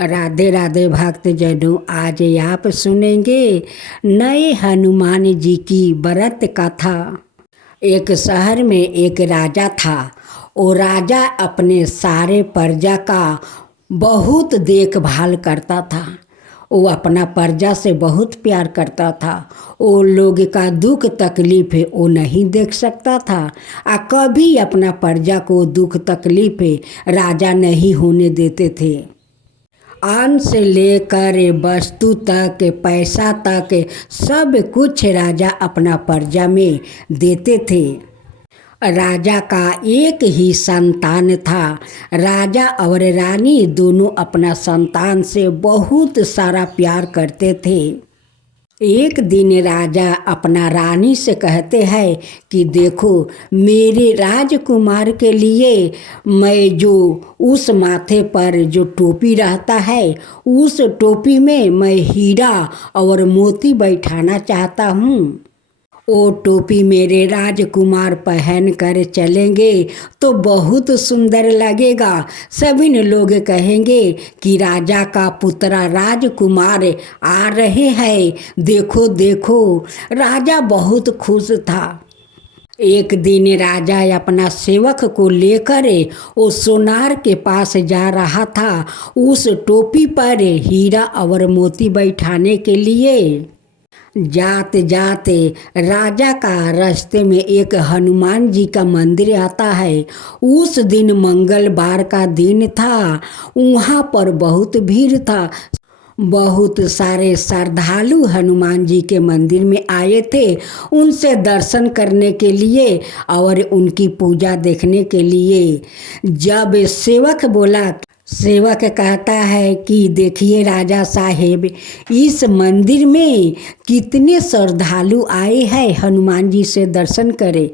राधे राधे भक्तजनों, आज आप सुनेंगे नए हनुमान जी की व्रत कथा। एक शहर में एक राजा था। वो राजा अपने सारे प्रजा का बहुत देखभाल करता था। वो अपना प्रजा से बहुत प्यार करता था। वो लोग का दुख तकलीफ है वो नहीं देख सकता था। कभी अपना प्रजा को दुख तकलीफ राजा नहीं होने देते थे। अन्न से लेकर वस्तु तक, पैसा तक, सब कुछ राजा अपना प्रजा में देते थे। राजा का एक ही संतान था। राजा और रानी दोनों अपना संतान से बहुत सारा प्यार करते थे। एक दिन राजा अपना रानी से कहते हैं कि देखो, मेरे राजकुमार के लिए मैं जो उस माथे पर जो टोपी रहता है, उस टोपी में मैं हीरा और मोती बैठाना चाहता हूँ। वो टोपी मेरे राजकुमार पहन कर चलेंगे तो बहुत सुंदर लगेगा। सभी लोग कहेंगे कि राजा का पुत्र राजकुमार आ रहे हैं, देखो देखो। राजा बहुत खुश था। एक दिन राजा अपना सेवक को लेकर वो सोनार के पास जा रहा था, उस टोपी पर हीरा और मोती बैठाने के लिए। जाते जाते राजा का रास्ते में एक हनुमान जी का मंदिर आता है। उस दिन मंगलवार का दिन था। वहाँ पर बहुत भीड़ था। बहुत सारे श्रद्धालु हनुमान जी के मंदिर में आए थे उनसे दर्शन करने के लिए और उनकी पूजा देखने के लिए। जब सेवक कहता है कि देखिए राजा साहेब, इस मंदिर में कितने श्रद्धालु आए हैं हनुमान जी से दर्शन करें।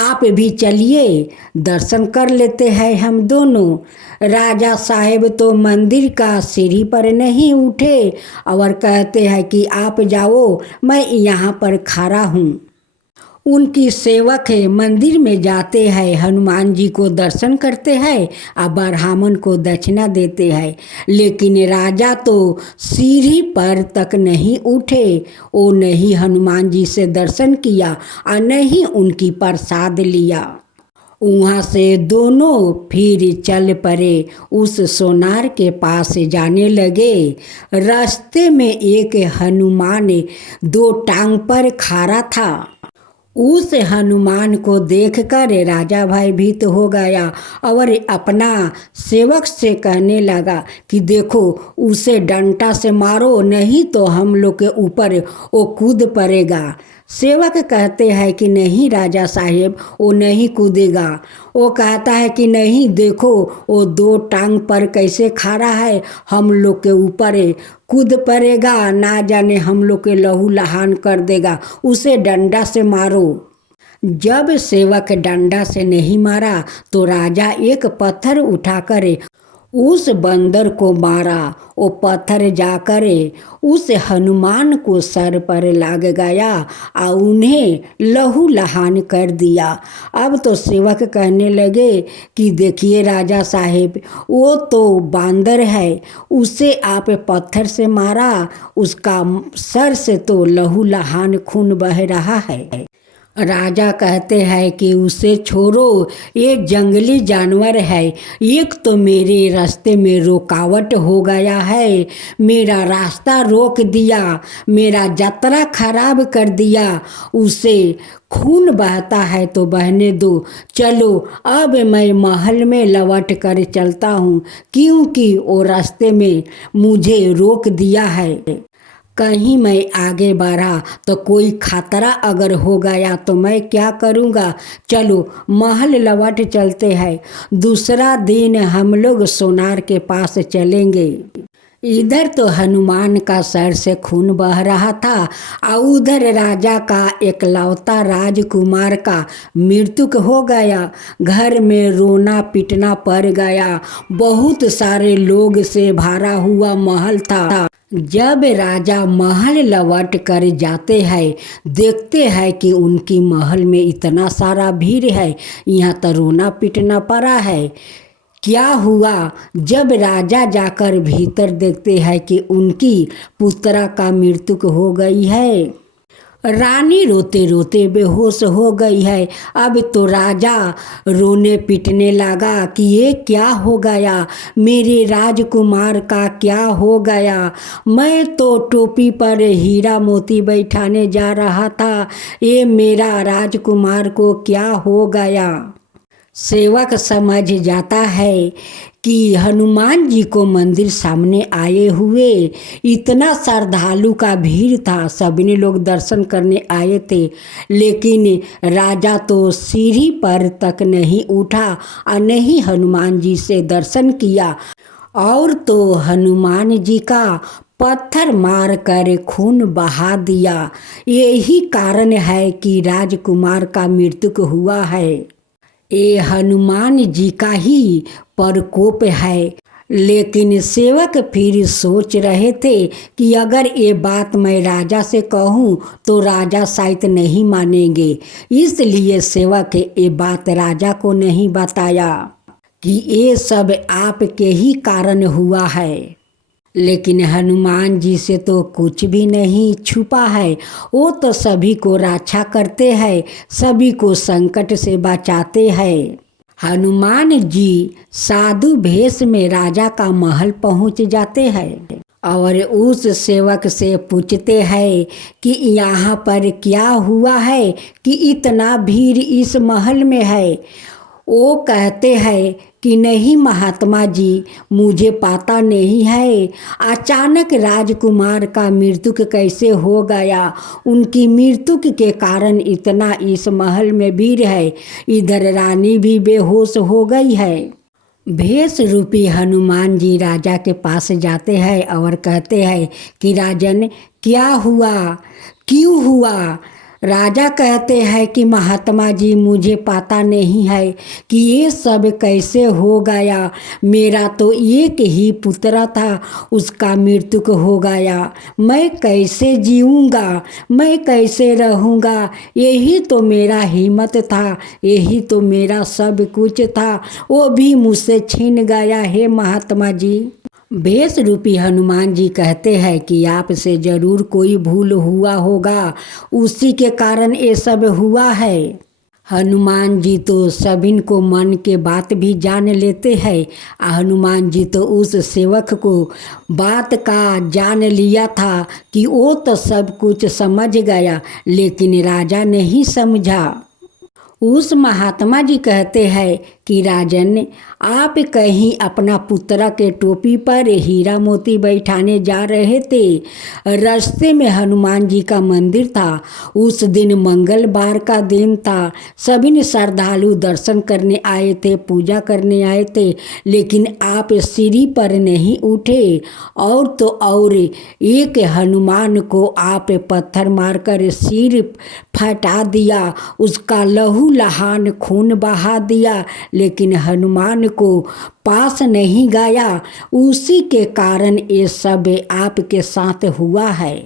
आप भी चलिए, दर्शन कर लेते हैं हम दोनों। राजा साहेब तो मंदिर का सीढ़ी पर नहीं उठे और कहते हैं कि आप जाओ, मैं यहाँ पर खड़ा हूँ। उनकी सेवक है मंदिर में जाते हैं, हनुमान जी को दर्शन करते हैं और ब्राह्मण को दक्षिणा देते हैं। लेकिन राजा तो सीढ़ी पर तक नहीं उठे। वो नहीं हनुमान जी से दर्शन किया और नहीं उनकी प्रसाद लिया। वहाँ से दोनों फिर चल पड़े, उस सोनार के पास जाने लगे। रास्ते में एक हनुमान 2 टांग पर खड़ा था। उस हनुमान को देखकर राजा भयभीत हो गया और अपना सेवक से कहने लगा कि देखो, उसे डंडा से मारो, नहीं तो हम लोग के ऊपर वो कूद पड़ेगा। सेवक कहते हैं कि नहीं राजा साहेब, वो नहीं कूदेगा। वो कहता है कि नहीं, देखो वो 2 टांग पर कैसे खड़ा है, हम लोग के ऊपर कूद पड़ेगा, ना जाने हम लोग के लहू लहान कर देगा, उसे डंडा से मारो। जब सेवक डंडा से नहीं मारा तो राजा एक पत्थर उठाकर उस बंदर को मारा। वो पत्थर जाकर उस हनुमान को सर पर लग गया और उन्हें लहू लहान कर दिया। अब तो सेवक कहने लगे कि देखिए राजा साहेब, वो तो बंदर है, उसे आप पत्थर से मारा, उसका सर से तो लहू लहान खून बह रहा है। राजा कहते हैं कि उसे छोड़ो, ये जंगली जानवर है, एक तो मेरे रास्ते में रुकावट हो गया है, मेरा रास्ता रोक दिया, मेरा यात्रा खराब कर दिया। उसे खून बहता है तो बहने दो, चलो अब मैं महल में लौट कर चलता हूँ, क्योंकि वो रास्ते में मुझे रोक दिया है। कहीं मैं आगे बढ़ा तो कोई खतरा अगर हो गया तो मैं क्या करूँगा। चलो महल लौट चलते हैं, दूसरा दिन हम लोग सोनार के पास चलेंगे। इधर तो हनुमान का सर से खून बह रहा था और उधर राजा का एकलौता राजकुमार का मृत्यु हो गया। घर में रोना पीटना पड़ गया। बहुत सारे लोग से भरा हुआ महल था। जब राजा महल लौट कर जाते हैं, देखते हैं कि उनकी महल में इतना सारा भीड़ है, यहाँ तो रोना पीटना पड़ा है। क्या हुआ जब राजा जाकर भीतर देखते हैं कि उनकी पुत्रा का मृत्यु हो गई है। रानी रोते रोते बेहोश हो गई है। अब तो राजा रोने पीटने लगा कि ये क्या हो गया, मेरे राजकुमार का क्या हो गया। मैं तो टोपी पर हीरा मोती बैठाने जा रहा था, ये मेरा राजकुमार को क्या हो गया। सेवक समझ जाता है कि हनुमान जी को मंदिर सामने आए हुए इतना श्रद्धालु का भीड़ था, सभी लोग दर्शन करने आए थे, लेकिन राजा तो सीढ़ी पर तक नहीं उठा और नहीं हनुमान जी से दर्शन किया। और तो हनुमान जी का पत्थर मार कर खून बहा दिया। यही कारण है कि राजकुमार का मृत्यु हुआ है। ये हनुमान जी का ही प्रकोप है। लेकिन सेवक फिर सोच रहे थे कि अगर ये बात मैं राजा से कहूँ तो राजा शायद नहीं मानेंगे, इसलिए सेवक ये बात राजा को नहीं बताया कि ये सब आपके ही कारण हुआ है। लेकिन हनुमान जी से तो कुछ भी नहीं छुपा है, वो तो सभी को रक्षा करते हैं, सभी को संकट से बचाते हैं। हनुमान जी साधु भेष में राजा का महल पहुंच जाते हैं और उस सेवक से पूछते हैं कि यहाँ पर क्या हुआ है कि इतना भीड़ इस महल में है। वो कहते हैं कि नहीं महात्मा जी, मुझे पता नहीं है, अचानक राजकुमार का मृत्यु कैसे हो गया, उनकी मृत्यु के कारण इतना इस महल में भीड़ है, इधर रानी भी बेहोश हो गई है। भेष रूपी हनुमान जी राजा के पास जाते हैं और कहते हैं कि राजन क्या हुआ, क्यों हुआ। राजा कहते हैं कि महात्मा जी, मुझे पता नहीं है कि ये सब कैसे हो गया, मेरा तो एक ही पुत्र था, उसका मृत्यु हो गया, मैं कैसे जीऊँगा, मैं कैसे रहूँगा, यही तो मेरा हिम्मत था, यही तो मेरा सब कुछ था, वो भी मुझसे छीन गया है महात्मा जी। भेष रूपी हनुमान जी कहते हैं कि आपसे जरूर कोई भूल हुआ होगा, उसी के कारण ये सब हुआ है। हनुमान जी तो सभी को मन के बात भी जान लेते हैं। हनुमान जी तो उस सेवक को बात का जान लिया था कि वो तो सब कुछ समझ गया, लेकिन राजा नहीं समझा। उस महात्मा जी कहते हैं कि राजन, आप कहीं अपना पुत्र के टोपी पर हीरा मोती बैठाने जा रहे थे। रास्ते में हनुमान जी का मंदिर था। उस दिन मंगलवार का दिन था। सभी श्रद्धालु दर्शन करने आए थे, पूजा करने आए थे, लेकिन आप सीढ़ी पर नहीं उठे। और तो और एक हनुमान को आप पत्थर मारकर सिर फटा दिया, उसका लहू लहान खून बहा दिया, लेकिन हनुमान को पास नहीं गया। उसी के कारण ये सब आपके साथ हुआ है।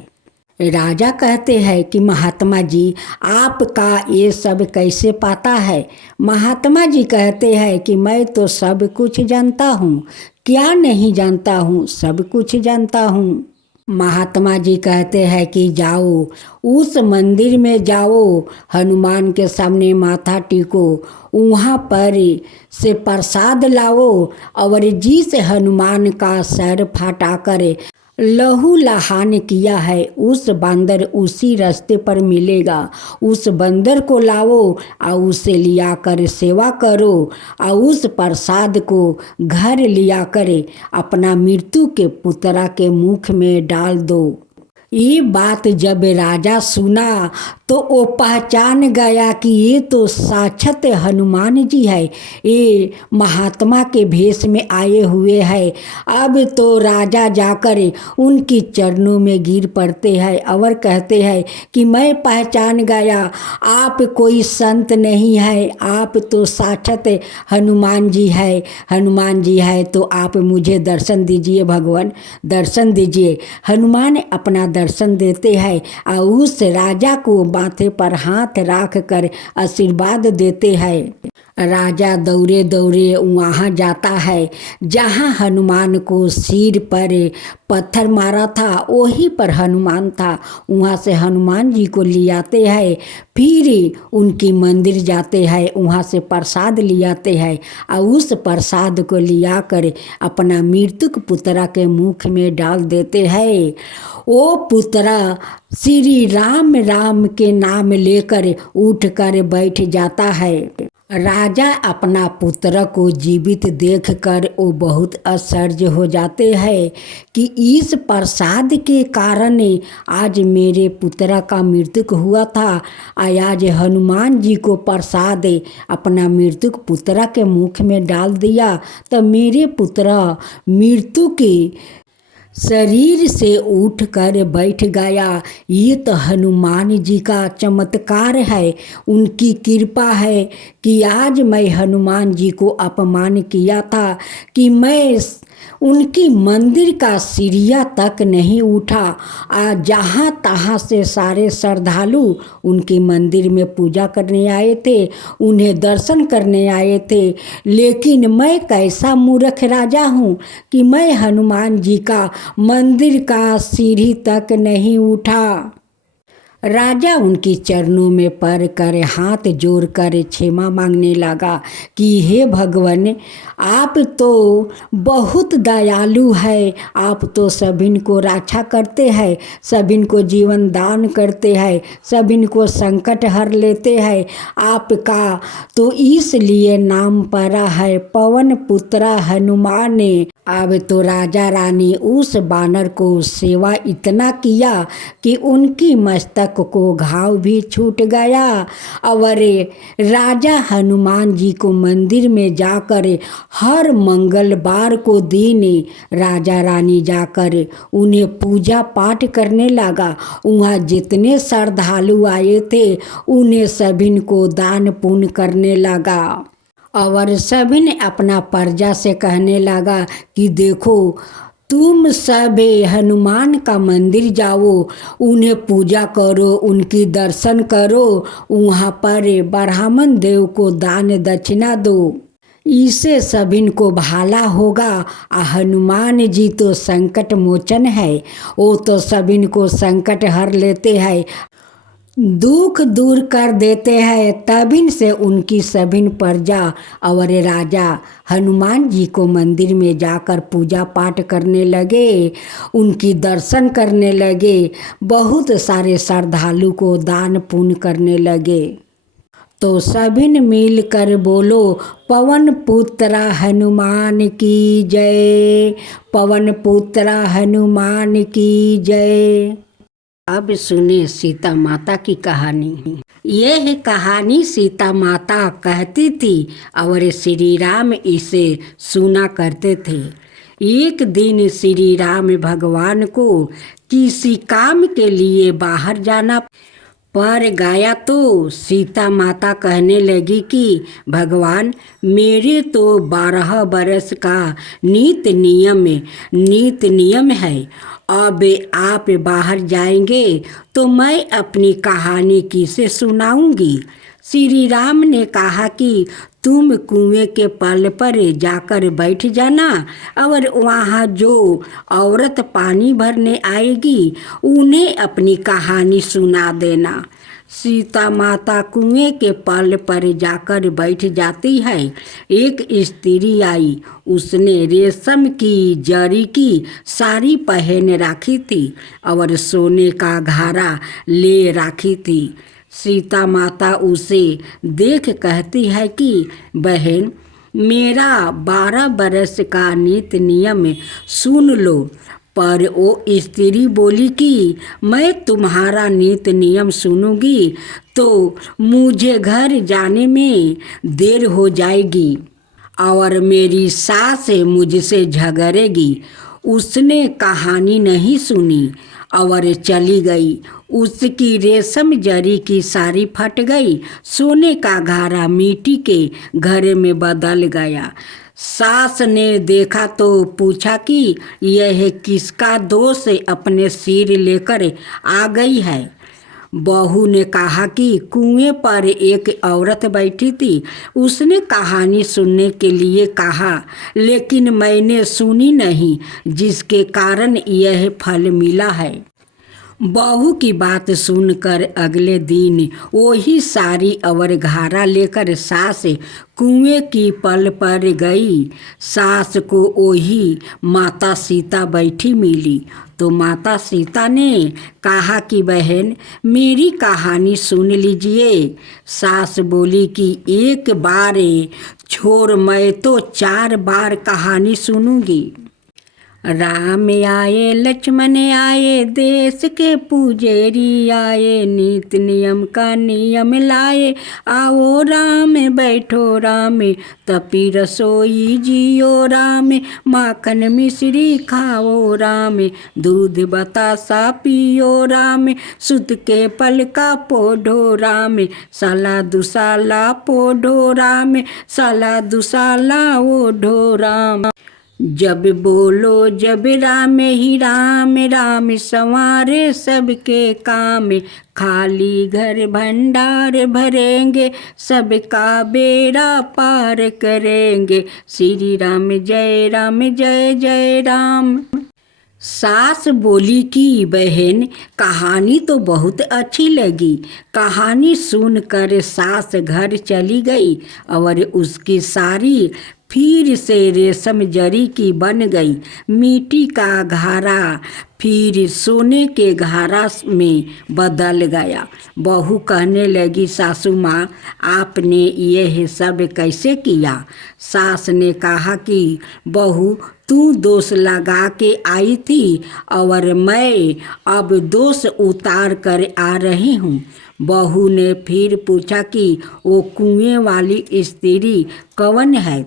राजा कहते हैं कि महात्मा जी, आपका ये सब कैसे पता है। महात्मा जी कहते हैं कि मैं तो सब कुछ जानता हूँ, क्या नहीं जानता हूँ, सब कुछ जानता हूँ। महात्मा जी कहते हैं कि जाओ, उस मंदिर में जाओ, हनुमान के सामने माथा टेको, वहाँ पर से प्रसाद लाओ और जिस हनुमान का सर फाटा कर लहू लहान किया है, उस बंदर उसी रास्ते पर मिलेगा। उस बंदर को लाओ और उसे लिया कर सेवा करो और उस प्रसाद को घर लिया कर अपना मृत्यु के पुत्रा के मुख में डाल दो। ये बात जब राजा सुना तो वो पहचान गया कि ये तो साक्षात हनुमान जी है, ये महात्मा के भेष में आए हुए हैं। अब तो राजा जाकर उनकी चरणों में गिर पड़ते हैं और कहते हैं कि मैं पहचान गया, आप कोई संत नहीं है, आप तो साक्षात हनुमान जी है। हनुमान जी है तो आप मुझे दर्शन दीजिए, भगवान दर्शन दीजिए। हनुमान अपना दर्शन देते हैं और उस राजा को माथे पर हाथ रख कर आशीर्वाद देते हैं। राजा दौड़े दौड़े वहाँ जाता है जहाँ हनुमान को सिर पर पत्थर मारा था, वहीं पर हनुमान था। वहाँ से हनुमान जी को ले आते हैं, फिर उनकी मंदिर जाते हैं, वहाँ से प्रसाद ले आते हैं और उस प्रसाद को लिया कर अपना मृतक पुत्रा के मुख में डाल देते हैं। वो पुत्रा श्री राम राम के नाम लेकर उठ कर बैठ जाता है। राजा अपना पुत्र को जीवित देखकर वो बहुत आश्चर्य हो जाते हैं कि इस प्रसाद के कारण आज मेरे पुत्र का मृत्यु हुआ था। आज हनुमान जी को प्रसाद अपना मृत्यु पुत्र के मुख में डाल दिया तो मेरे पुत्र मृत्यु के शरीर से उठ कर बैठ गया। ये तो हनुमान जी का चमत्कार है, उनकी कृपा है कि आज मैं हनुमान जी को अपमान किया था कि मैं उनकी मंदिर का सीढ़ियाँ तक नहीं उठा। आज जहाँ तहाँ से सारे श्रद्धालु उनकी मंदिर में पूजा करने आए थे, उन्हें दर्शन करने आए थे, लेकिन मैं कैसा मूर्ख राजा हूँ कि मैं हनुमान जी का मंदिर का सीढ़ी तक नहीं उठा। राजा उनकी चरणों में पड़ कर हाथ जोड़ कर क्षमा मांगने लगा कि हे भगवान, आप तो बहुत दयालु है, आप तो सभी को रक्षा करते हैं, सभी को जीवन दान करते हैं, सभी को संकट हर लेते हैं। आपका तो इसलिए नाम पड़ा है पवन पुत्र हनुमान। अब तो राजा रानी उस बानर को सेवा इतना किया कि उनकी मस्तक को घाव भी छूट गया। और राजा हनुमान जी को मंदिर में जाकर हर मंगलवार को दिन राजा रानी जाकर उन्हें पूजा पाठ करने लगा। वहाँ जितने श्रद्धालु आए थे उन्हें सभी को दान पुण्य करने लगा। और सभी ने अपना प्रजा से कहने लगा कि देखो, तुम सब हनुमान का मंदिर जाओ, उन्हें पूजा करो, उनकी दर्शन करो, वहाँ पर ब्राह्मण देव को दान दक्षिणा दो, इससे सभी को भला होगा। हनुमान जी तो संकट मोचन है, वो तो सभी को संकट हर लेते हैं, दुख दूर कर देते हैं। तभी से उनकी सभी प्रजा और राजा हनुमान जी को मंदिर में जाकर पूजा पाठ करने लगे, उनकी दर्शन करने लगे, बहुत सारे श्रद्धालु को दान पुण्य करने लगे। तो सभी मिल कर बोलो, पवन पुत्र हनुमान की जय, पवन पुत्र हनुमान की जय। अब सुने सीता माता की कहानी। यह कहानी सीता माता कहती थी और श्री राम इसे सुना करते थे। एक दिन श्री राम भगवान को किसी काम के लिए बाहर जाना पर गया तो सीता माता कहने लगी कि भगवान, मेरे तो 12 बरस का नीत नियम है। अब आप बाहर जाएंगे तो मैं अपनी कहानी किसे सुनाऊंगी। श्री राम ने कहा कि तुम कुएं के पल पर जाकर बैठ जाना और वहाँ जो औरत पानी भरने आएगी उन्हें अपनी कहानी सुना देना। सीता माता कुएं के पल पर जाकर बैठ जाती है। एक स्त्री आई, उसने रेशम की जरी की साड़ी पहन रखी थी और सोने का घड़ा ले रखी थी। सीता माता उसे देख कहती है कि बहन, मेरा 12 बरस का नित नियम सुन लो। पर वो स्त्री बोली कि मैं तुम्हारा नित नियम सुनूंगी तो मुझे घर जाने में देर हो जाएगी और मेरी सास मुझसे झगड़ेगी। उसने कहानी नहीं सुनी और चली गई। उसकी रेशम जरी की साड़ी फट गई, सोने का घड़ा मिट्टी के घड़े में बदल गया। सास ने देखा तो पूछा कि यह किसका दोष अपने सिर लेकर आ गई है। बहू ने कहा कि कुएं पर एक औरत बैठी थी। उसने कहानी सुनने के लिए कहा, लेकिन मैंने सुनी नहीं, जिसके कारण यह फल मिला है। बहू की बात सुनकर अगले दिन वही सारी और घारा लेकर सास कुएं की पल पर गई। सास को वही माता सीता बैठी मिली, तो माता सीता ने कहा कि बहन, मेरी कहानी सुन लीजिए। सास बोली कि एक बार छोड़, मैं तो 4 बार कहानी सुनूंगी। राम आए लक्ष्मण आए, देश के पुजेरी आए, नीति नियम का नियम लाए, आओ राम बैठो राम, तपी रसोई जियो राम, माखन मिश्री खाओ राम, दूध बतासा पियो राम, सुत के पल का पोढ़ो राम, साला दुसाला पोढ़ो राम, साला दुसाला ओढ़ो राम। जब बोलो जब राम ही राम, राम संवारे सबके काम, खाली घर भंडार भरेंगे, सबका बेड़ा पार करेंगे, श्री राम जय जय राम। सास बोली कि बहन, कहानी तो बहुत अच्छी लगी। कहानी सुनकर सास घर चली गई और उसकी साड़ी फिर से रेशम जरी की बन गई। मिट्टी का घारा फिर सोने के घारा में बदल गया। बहू कहने लगी, सासू माँ, आपने यह सब कैसे किया? सास ने कहा कि बहू, तू दोष लगा के आई थी और मैं अब दोष उतार कर आ रही हूँ। बहू ने फिर पूछा कि वो कुएं वाली स्त्री कौन है?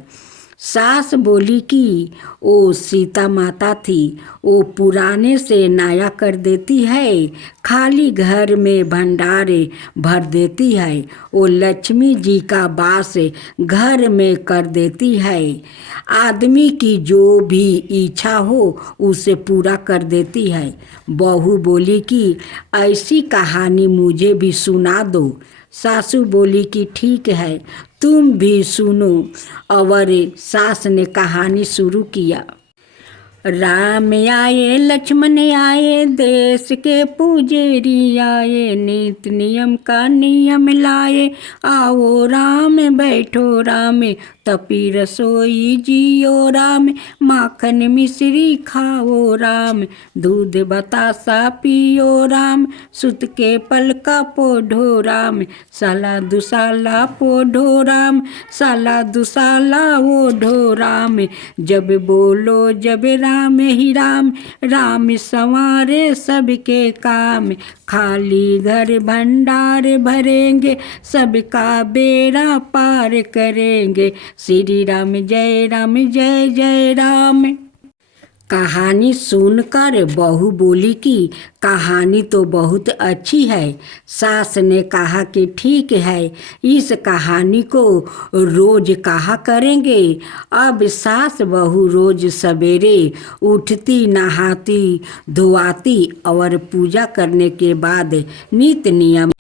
सास बोली कि वो सीता माता थी। वो पुराने से नया कर देती है, खाली घर में भंडारे भर देती है। वो लक्ष्मी जी का वास घर में कर देती है। आदमी की जो भी इच्छा हो उसे पूरा कर देती है। बहू बोली कि ऐसी कहानी मुझे भी सुना दो। सासू बोली कि ठीक है, तुम भी सुनो। और सास ने कहानी शुरू किया। राम आए लक्ष्मण आए, देश के पुजेरी आए, नीति नियम का नियम लाए, आओ राम बैठो राम, तपी रसोई जियो राम, माखन मिश्री खाओ राम, दूध बतासा पियो राम, सुत के पल का पोढ़ो राम, साला दुसाला पोढ़ो राम, साला दुसाला ओढ़ो राम। जब बोलो जब राम ही राम, राम संवारे सबके काम, खाली घर भंडार भरेंगे, सबका बेड़ा पार करेंगे, श्री राम जय जय राम। कहानी सुनकर बहू बोली कि कहानी तो बहुत अच्छी है। सास ने कहा कि ठीक है, इस कहानी को रोज कहा करेंगे। अब सास बहू रोज सवेरे उठती, नहाती धोआती और पूजा करने के बाद नित्य नियम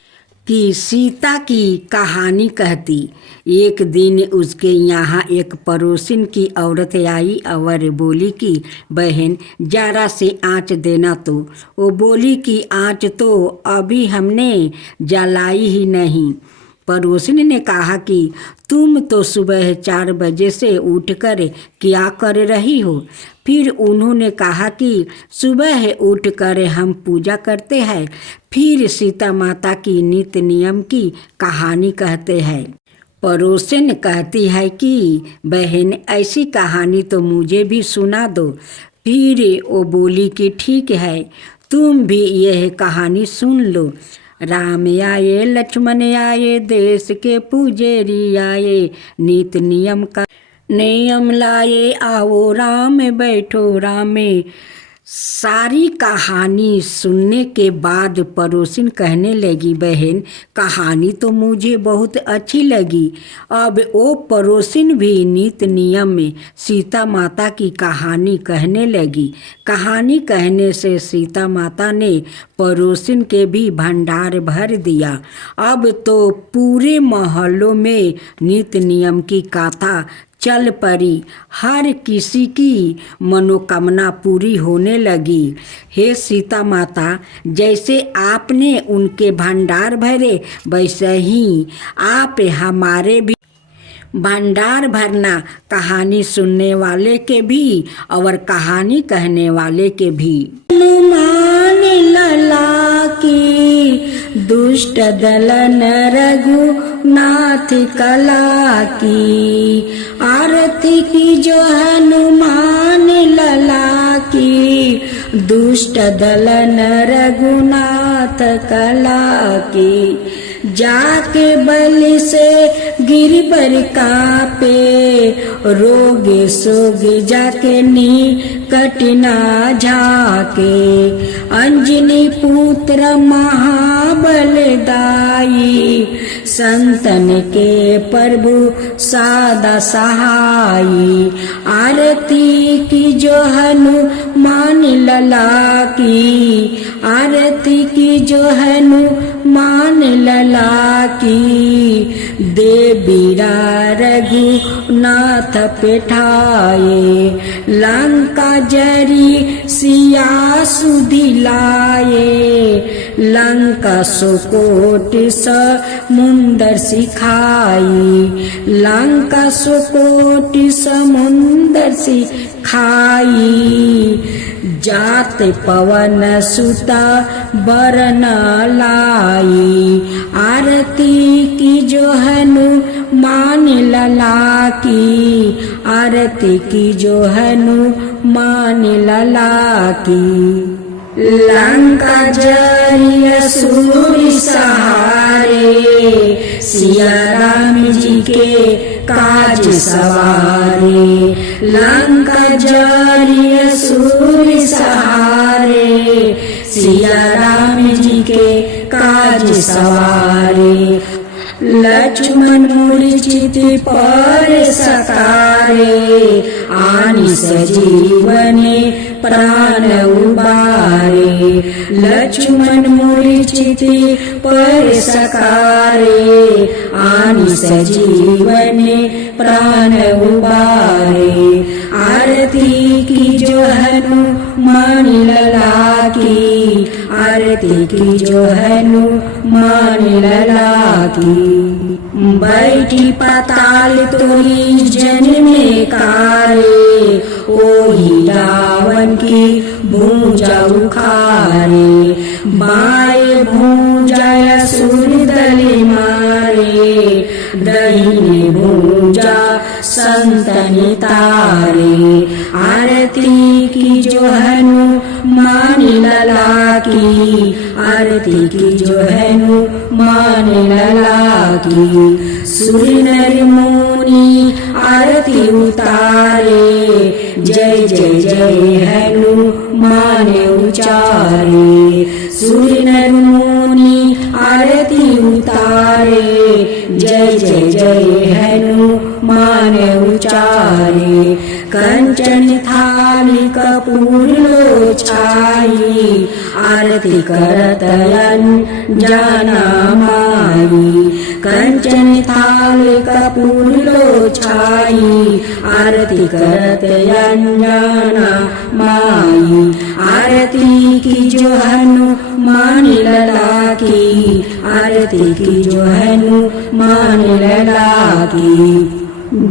कि सीता की कहानी कहती। एक दिन उसके यहाँ एक पड़ोसिन की औरत आई और बोली कि बहन, जरा से आँच देना तो। वो बोली कि आँच तो अभी हमने जलाई ही नहीं। पड़ोसिन ने कहा कि तुम तो सुबह 4 बजे से उठकर क्या कर रही हो? फिर उन्होंने कहा कि सुबह उठकर हम पूजा करते हैं, फिर सीता माता की नित्य नियम की कहानी कहते हैं। पड़ोसिन कहती है कि बहन, ऐसी कहानी तो मुझे भी सुना दो। फिर वो बोली कि ठीक है, तुम भी यह कहानी सुन लो। राम आए लक्ष्मण आए, देश के पुजेरी आए, नीति नियम का नियम लाए, आओ राम बैठो राम, सारी कहानी सुनने के बाद पड़ोसिन कहने लगी, बहन कहानी तो मुझे बहुत अच्छी लगी। अब वो पड़ोसिन भी नित नियम में सीता माता की कहानी कहने लगी। कहानी कहने से सीता माता ने पड़ोसिन के भी भंडार भर दिया। अब तो पूरे मोहल्लों में नित नियम की कथा चल पड़ी। हर किसी की मनोकामना पूरी होने लगी। हे सीता माता, जैसे आपने उनके भंडार भरे वैसे ही आप हमारे भी भंडार भरना, कहानी सुनने वाले के भी और कहानी कहने वाले के भी। हनुमान लला की दुष्ट दलन रघुनाथ कला की, आरती की जो हनुमान लला की, दुष्ट दलन रघुनाथ कला की। जाके बलि से गिरबर कापे, रोगे सोगे जाके निकट ना झाके। अंजनी पुत्र महाबलदाई, संतन के प्रभु सादा सहाई। आरती की जो हनुमान लला की, आरती की जो हनुमान लला की। देवीरा रघुनाथ पेठाए, लंका जरी सिया सुधिलाए। लंका सुकोट समुंदर सिखाई, लंका सुकोट समुंदर सिखाई। जात पवन सुता बरन लाई, आरती की जो हनुमान लला की, आरती की जो हनुमान लला की। लंका जरी असुर सहारे, सिया राम जी के काज सवारे। लंका जरी असुर सहारे, सिया राम जी के काज सवारे। लक्ष्मण मूर्छित पर सकारे, आनि सजीवने प्राण उबारे। लक्ष्मण मूर्छित पर सकारे, आनि सजीवने प्राण उबारे। आरती की जो हनुमान लला की, आरती की जो हनुमान लला की। बैठी पाताल तोरी जन में कारे, ओही रावण की भूजा उखारे। बाएं भूजा असुर दल मारे, दाहिने भूजा संतन तारे। आरती की जो हनुमान लला की, आरती की जो हनुमान लला की। सुर नर मुनि आरती उतारे, जय जय जय हनुमान उचारे। सुर नर मुनि आरती उतारे, जय जय जय हनुमान उचारे। कंचन थाली कपूर लो छाई, आरती करत अनजाना माई। कंचन थाली कपूर लो छाई, आरती करत अनजाना माई। आरती की जो हनुमान लला की, आरती की जो हनुमान लला की।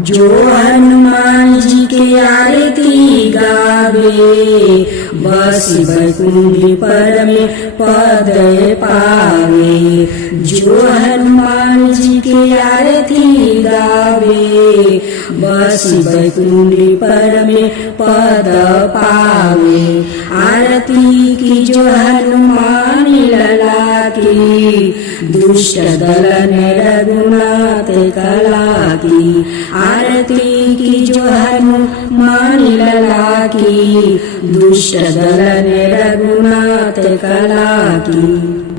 जो हनुमान जी के आरती गावे, बस बैकुंठ पर में पद पावे। जो हनुमान जी के आरती गावे, बस बैकुंठ पर में पद पावे। आरती की जो हनुमान लला की, दुष्ट दलन रघुनाथ कला की। आरती की जो हनुमान लला की, दुष्ट दल ने रघुनाथ कला की।